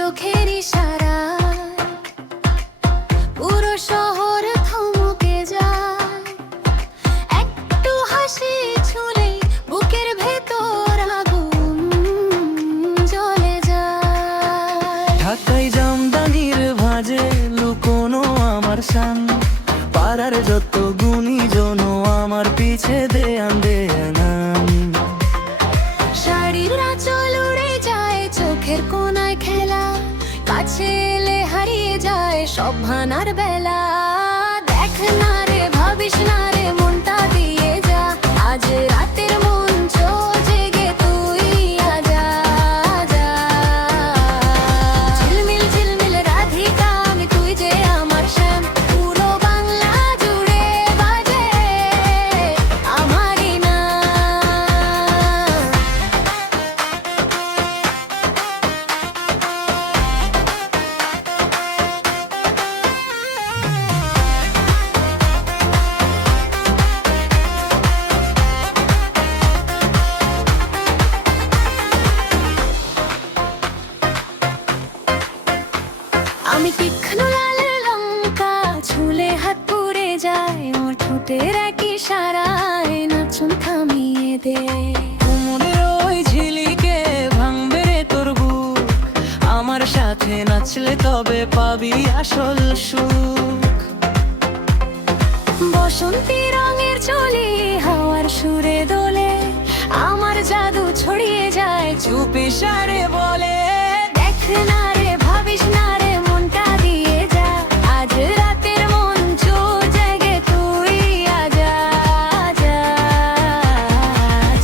চোখের ইশারায় পুরো শহর থমকে যায়। একটু হাসি ছুঁলেই বুকের ভেতর আগুন জ্বলে যায়। ঢাকায় জামদানির ভাঁজে লুকোনো আমার শান, পাড়ার যত গুণীজন আমার পিছে দেয়ান দেয়ান। শাড়ির আঁচল উড়ে যায় চোখের কোনায় খেলা, কাছে এলে হারিয়ে যায় সব ভানার বেলা। দেখ না রে, ভাবিস না রে, মনটা দিয়ে যা, আজ রাতের মঞ্চ জেগে তুই আজা আজা। ঝিলমিল ঝিলমিল রাধিকা আমি, তুই যে আমার শ্যাম, পুরো বাংলা জুড়ে বাজে আমারই নাম। আমি তীক্ষ্ণ লাল লঙ্কা ছুলে হাত পুড়ে যায়, ওর ঠোঁটের এক ইশারায় নাচন থামিয়ে দে। মনের ওই ঝিলিকে ভাঙবে রে তোর বুক, আমার সাথে নাচলে তবে পাবি আসল সুখ। বসন্তী রঙের চলি হাওয়ার সুরে দোলে, আমার জাদু ছড়িয়ে যায় চুপি সারে বলে, দেখ না রে, ভাবিস না রে, মনটা দিয়ে যা, আজ রাতের মঞ্চ জেগে তুই আজা আজা।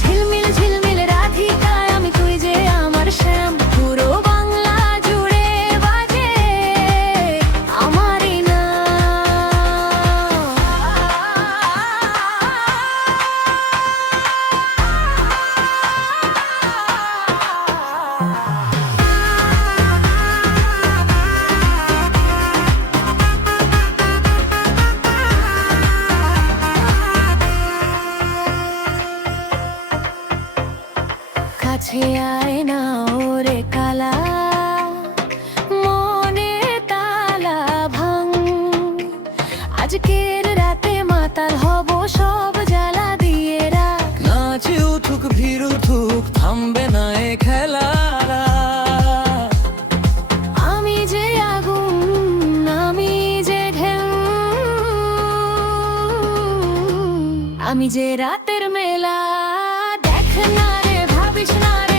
ঝিলমিল ঝিলমিল রাধিকায় আমি, তুই যে আমার শ্যাম, পুরো বাংলা জুড়ে বাজে আমারই নাম। কাছে আয় না ওরে কালা, মনে তালা ভাঙ, আজকের রাতে মাতাল হব সব জ্বালা দিয়ে রাখ। নাচে উঠুক ভিড় উঠুক থামবে না এ খেলা। আমি যে আগুন, আমি যে ঢেউ, আমি যে রাতের মেলা। দেখ না রে, ভাবিস না রে,